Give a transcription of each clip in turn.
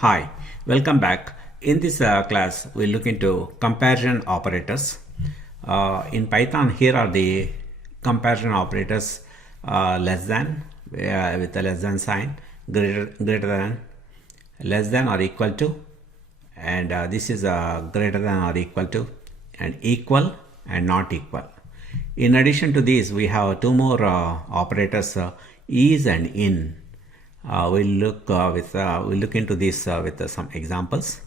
Hi, welcome back. In this class, we'll look into comparison operators. In Python, here are the comparison operators: less than with a less than sign, greater than, less than or equal to, and this is greater than or equal to, and equal and not equal. In addition to these, we have two more operators: is and in. We'll look into this with some examples.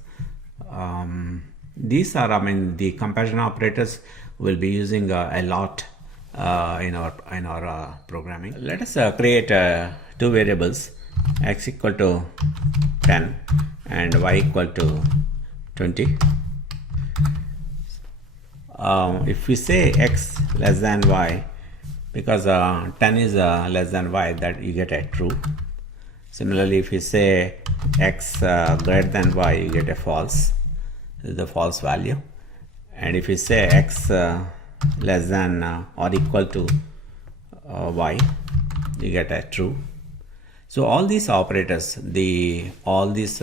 These are, the comparison operators will be using a lot in our programming. Let us create two variables: x equal to 10 and y equal to 20. If we say x less than y, because 10 is less than y, that you get a true. Similarly, if you say x greater than y, you get a false. This is the false value. And if you say x less than or equal to y, you get a true. So all these operators, all these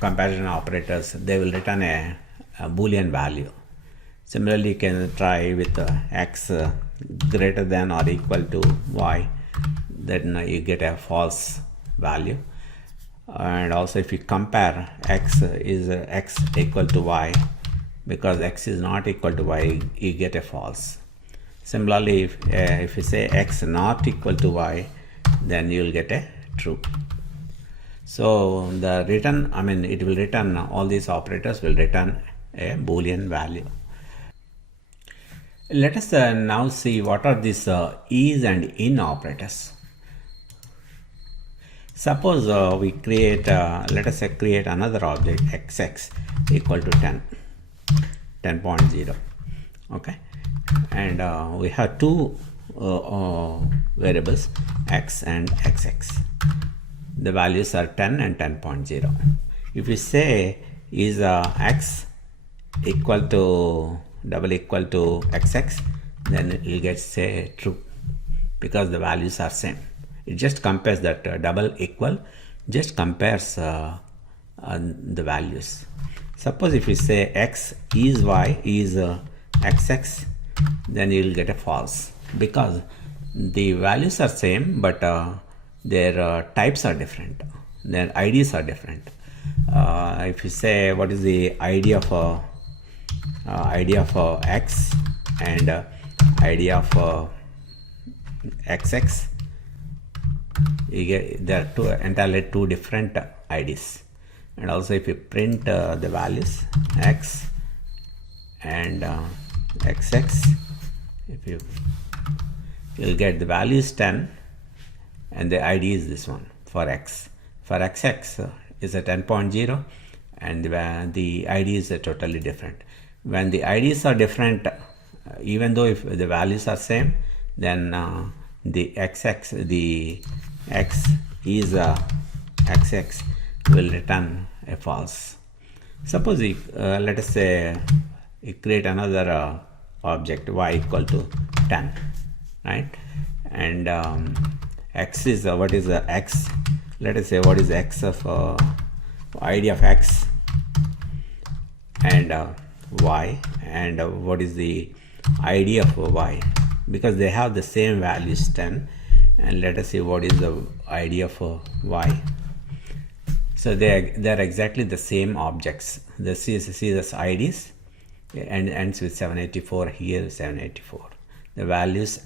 comparison operators, they will return a Boolean value. Similarly, you can try with x greater than or equal to y, then you get a false value. And also if you compare x is x equal to y, because x is not equal to y, you get a false. Similarly, if you say x not equal to y, then you will get a true. So the return, it will return, all these operators will return a Boolean value. Let us now see what are these is and in operators. Suppose we create, let us say create another object xx equal to 10.0. Okay, and we have two variables, x and xx. The values are 10 and 10.0. If we say is x equal to equal to xx, then it will get say true, because the values are same. It just compares that double equal, just compares the values. Suppose if we say x is y is xx, then you will get a false, because the values are same, but their types are different, their IDs are different. If you say what is the ID of x and ID of xx, you get there are entirely two different IDs. And also if you print the values x and xx, you'll get the value is 10 and the ID is this one for x. For xx is a 10.0 and the ID is totally different. When the IDs are different, even though if the values are same, then the x is xx will return a false. Suppose let us say you create another object y equal to 10, right? And x is what is x? Let us say what is x of ID of x and y, and what is the ID of y, because they have the same values 10. And let us see what is the ID of y. So they are exactly the same objects. The see this IDs and ends with 784, here 784. The values,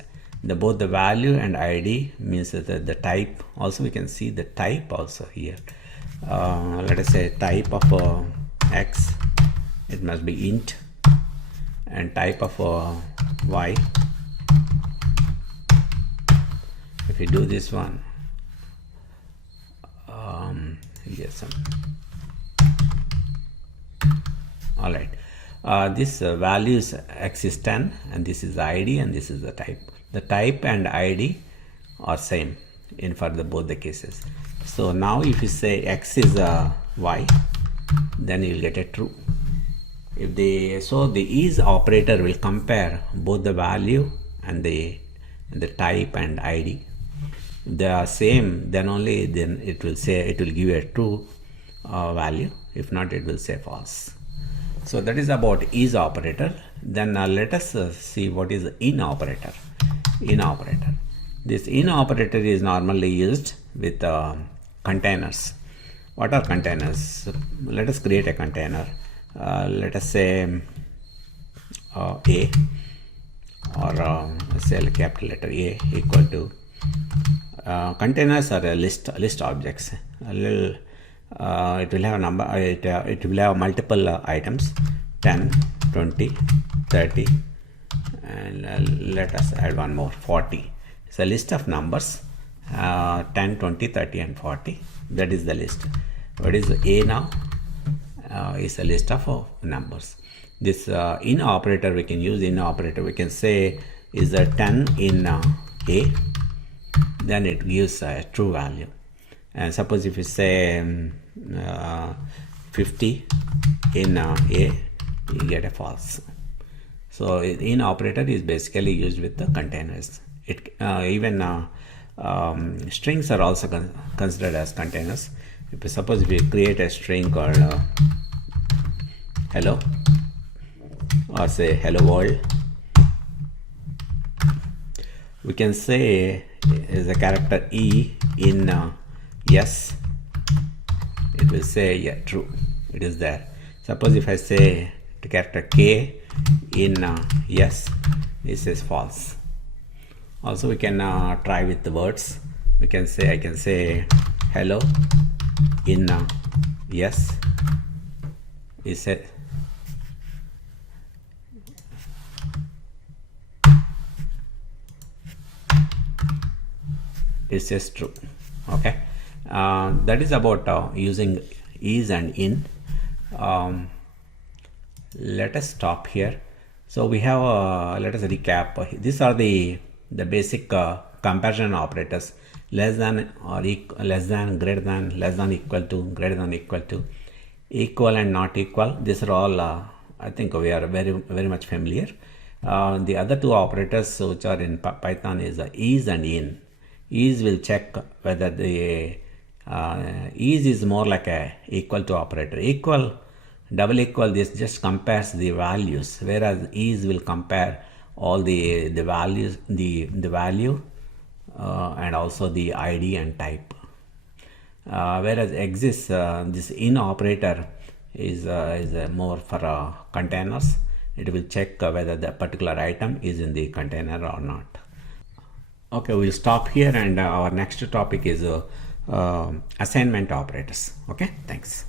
both the value and ID means that the type. Also we can see the type also here. Let us say type of x, it must be int, and type of y. If you do this one, yes, all right. This value is x is 10, and this is the ID, and this is the type. The type and ID are same in for both the cases. So now if you say x is y, then you will get a true. If the is operator will compare both the value and the type and ID. they are same, then only then it will give you a true value. If not, it will say false. So that is about is operator. Then let us see what is in operator. In operator. This in operator is normally used with containers. What are containers? Let us create a container. Let us say A, or say capital letter A equal to containers are a list objects. It will have a number. It will have multiple items, 10, 20, 30, and let us add one more, 40. It's a list of numbers, 10, 20, 30, and 40. That is the list. What is A now? Is a list of numbers. This in operator, we can use in operator. We can say is a 10 in A, then it gives a true value. And suppose if you say 50 in A, you get a false. So in operator is basically used with the containers. It even strings are also considered as containers. Suppose if we create a string called hello, or say hello world, we can say is a character E in yes, it will say yeah, true, it is there. Suppose if I say the character K in yes, this is false. Also we can try with the words. We can say, I can say hello in yes, is it it says true. Okay, that is about using is and in. Let us stop here. So we have let us recap. These are the basic comparison operators: less than or less than, greater than, less than equal to, greater than equal to, equal and not equal. These are all I think we are very much familiar. The other two operators which are in Python is and in. Is will check whether the is more like a equal to operator. Equal, double equal, this just compares the values, whereas is will compare all the values, the value and also the ID and type. Whereas exists, this in operator is more for containers. It will check whether the particular item is in the container or not. Okay, we'll stop here, and our next topic is assignment operators. Okay, thanks.